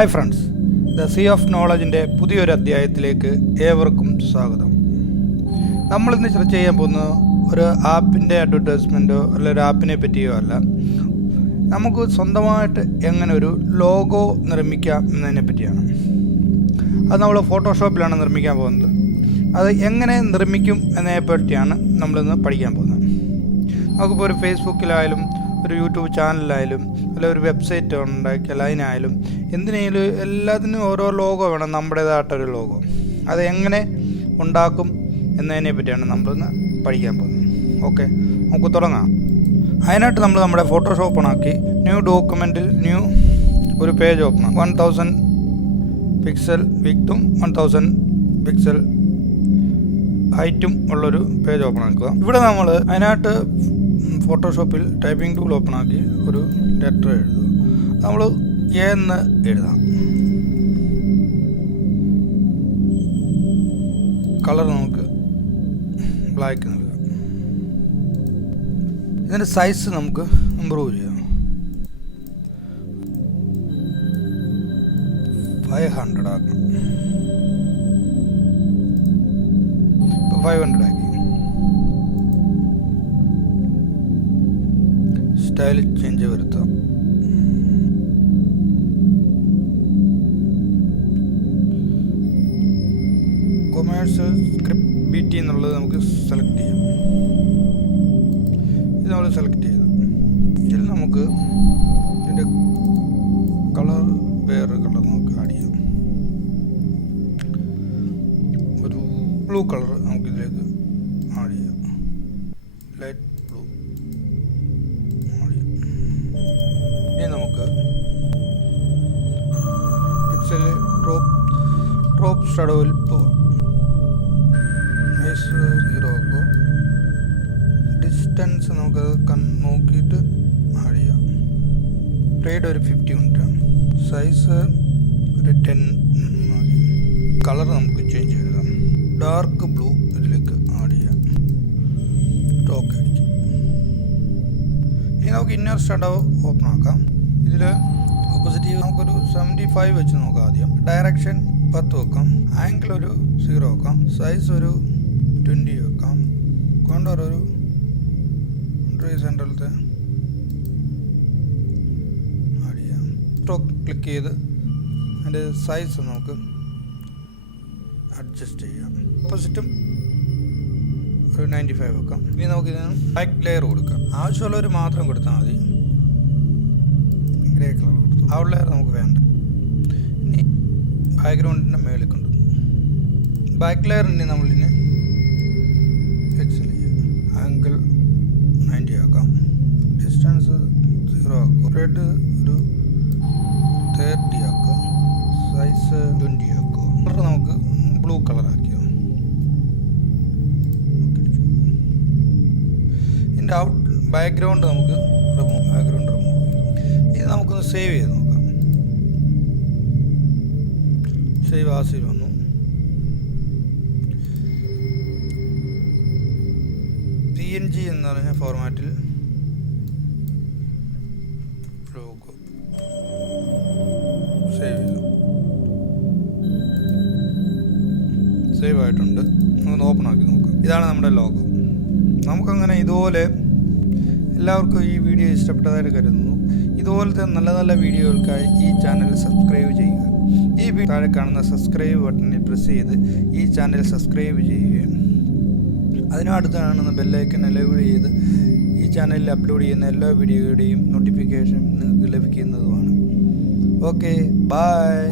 Hi friends, the sea of നോളജിൻ്റെ പുതിയൊരു അധ്യായത്തിലേക്ക് ഏവർക്കും സ്വാഗതം. നമ്മളിന്ന് ചർച്ച ചെയ്യാൻ പോകുന്നത് ഒരു ആപ്പിൻ്റെ അഡ്വർടൈസ്മെൻറ്റോ അല്ല ഒരു ആപ്പിനെ പറ്റിയോ അല്ല. നമുക്ക് സ്വന്തമായിട്ട് എങ്ങനെ ഒരു ലോഗോ നിർമ്മിക്കാം എന്നതിനെ പറ്റിയാണ്. അത് നമ്മൾ ഫോട്ടോഷോപ്പിലാണ് നിർമ്മിക്കാൻ പോകുന്നത്. അത് എങ്ങനെ നിർമ്മിക്കും എന്നതിനെ പറ്റിയാണ് നമ്മളിന്ന് പഠിക്കാൻ പോകുന്നത്. നമുക്കിപ്പോൾ ഒരു ഫേസ്ബുക്കിലായാലും ഒരു യൂട്യൂബ് ചാനലിലായാലും അല്ല ഒരു വെബ്സൈറ്റ് ഉണ്ടാക്കിയാൽ അതിനായാലും എന്തിനേലും എല്ലാത്തിനും ഓരോ ലോഗോ വേണം, നമ്മുടേതായിട്ടൊരു ലോഗോ. അത് എങ്ങനെ ഉണ്ടാക്കും എന്നതിനെ പറ്റിയാണ് നമ്മളിന്ന് പഠിക്കാൻ പോകുന്നത്. ഓക്കെ, നമുക്ക് തുടങ്ങാം. അതിനായിട്ട് നമ്മൾ നമ്മുടെ ഫോട്ടോഷോപ്പ് ഓണാക്കി ന്യൂ ഡോക്യുമെൻറ്റിൽ ഒരു പേജ് ഓപ്പൺ ആക്കും. 1000 പിക്സൽ വിഡ്ത്തും 1000 പിക്സൽ ഹൈറ്റും ഉള്ളൊരു പേജ് ഓപ്പൺ ആക്കുക. ഇവിടെ നമ്മൾ അതിനായിട്ട് ഫോട്ടോഷോപ്പിൽ ടൈപ്പിംഗ് ടൂൾ ഓപ്പൺ ആക്കി ഒരു ലെറ്റർ എഴുതുക. നമ്മൾ എ എന്ന് എഴുതാം. കളർ നമുക്ക് ബ്ലാക്ക് നൽകാം. ഇതിൻ്റെ സൈസ് നമുക്ക് ഇമ്പ്രൂവ് ചെയ്യാം. 500 ആക്കണം. 500 ആക്കി. സ്റ്റൈൽ ചേഞ്ച് വരുത്താം. കൊമേഴ്സ്യൽ സ്ക്രിപ്റ്റ് BT എന്നുള്ളത് നമുക്ക് സെലക്ട് ചെയ്യാം. ഇത് നമ്മൾ സെലക്ട് ചെയ്തു. ഇതിൽ നമുക്ക് ഇതിൻ്റെ കളർ വേറൊരു കളർ നമുക്ക് ആഡ് ചെയ്യാം. ഒരു ബ്ലൂ കളർ നമുക്കിതിലേക്ക് ആഡ് ചെയ്യാം. ലൈറ്റ് ബ്ലൂ ആഡ് ചെയ്യാം. ഇനി നമുക്ക് പിക്സൽ ഡ്രോപ്പ് ഷാഡോയിൽ പോവാം. 0 ആക്കുക. ഡിസ്റ്റൻസ് നമുക്കത് നോക്കിയിട്ട് ആഡ് ചെയ്യാം. റേഡ് ഒരു 50 ഉണ്ട്. സൈസ് ഒരു 10 മതി. കളർ നമുക്ക് ചേഞ്ച് ചെയ്യാം. ഡാർക്ക് ബ്ലൂ ഇതിലേക്ക് ആഡ് ചെയ്യാം. ഓക്കെ അടിക്കും. ഇനി നമുക്ക് ഇന്നർ ഷാഡോ ഓപ്പൺ ആക്കാം. ഇതിൽ ഓപ്പോസിറ്റീവ് നമുക്കൊരു 75 വെച്ച് നോക്കാം. ആദ്യം ഡയറക്ഷൻ 10 വെക്കാം. ആംഗിൾ ഒരു 0 വെക്കാം. സൈസ് ഒരു 20 വെക്കാം. കോണ്ടർ ഒരു സെൻട്രലത്തെ ആഡ് ചെയ്യാം. സ്ട്രോക്ക് ക്ലിക്ക് ചെയ്ത് അതിൻ്റെ സൈസ് നമുക്ക് അഡ്ജസ്റ്റ് ചെയ്യാം. ഓപ്പോസിറ്റും ഒരു 95 വെക്കാം. ഇനി നമുക്ക് ഇതിന് ബ്ലാക്ക് ലെയർ കൊടുക്കാം. ആവശ്യമുള്ളവർ മാത്രം കൊടുത്താൽ മതി. ഗ്രേ കളർ കൊടുത്തു. ഔട്ട് ലെയർ നമുക്ക് വേണ്ട. ഇനി ബാക്ക്ഗ്രൗണ്ടിൻ്റെ മേളിൽ കൊണ്ടു ബാക്ക് ലെയർ ഇനി നമ്മളിന് ഫിക്സ് ചെയ്യാം. ആംഗിൾ 90 ആക്കാം. ഡിസ്റ്റൻസ് 0 ആക്കുക. റെഡ് ഒരു 30 ആക്കുക. സൈസ് 20 ആക്കുക. കളർ നമുക്ക് ബ്ലൂ കളർ ആക്കിയോ. ഇതിൻ്റെ ബാക്ക്ഗ്രൗണ്ട് നമുക്ക് റിമൂവ് ചെയ്തു. ഇത് നമുക്കൊന്ന് സേവ് ചെയ്ത് നോക്കാം. സേവ് ആസിൽ വന്നു. PNG എന്ന് പറഞ്ഞ ഫോർമാറ്റിൽ ലോഗോ സേവ് ചെയ്തു. സേവ് ആയിട്ടുണ്ട്. നമുക്ക് ഓപ്പൺ ആക്കി നോക്കാം. ഇതാണ് നമ്മുടെ ലോഗോ. നമുക്കങ്ങനെ ഇതുപോലെ എല്ലാവർക്കും ഈ വീഡിയോ ഇഷ്ടപ്പെട്ടതായിട്ട് കരുതുന്നു. ഇതുപോലത്തെ നല്ല നല്ല വീഡിയോകൾക്കായി ഈ ചാനൽ സബ്സ്ക്രൈബ് ചെയ്യുക. ഈ താഴെ കാണുന്ന സബ്സ്ക്രൈബ് ബട്ടണിൽ പ്രസ് ചെയ്ത് ഈ ചാനൽ സബ്സ്ക്രൈബ് ചെയ്യുകയും അതിനടുത്ത് കാണുന്ന ബെല്ലൈക്കൺ എനേബിൾ ചെയ്ത് ഈ ചാനലിൽ അപ്ലോഡ് ചെയ്യുന്ന എല്ലാ വീഡിയോയുടെയും നോട്ടിഫിക്കേഷൻ നിങ്ങൾക്ക് ലഭിക്കുന്നതുമാണ്. Okay, by.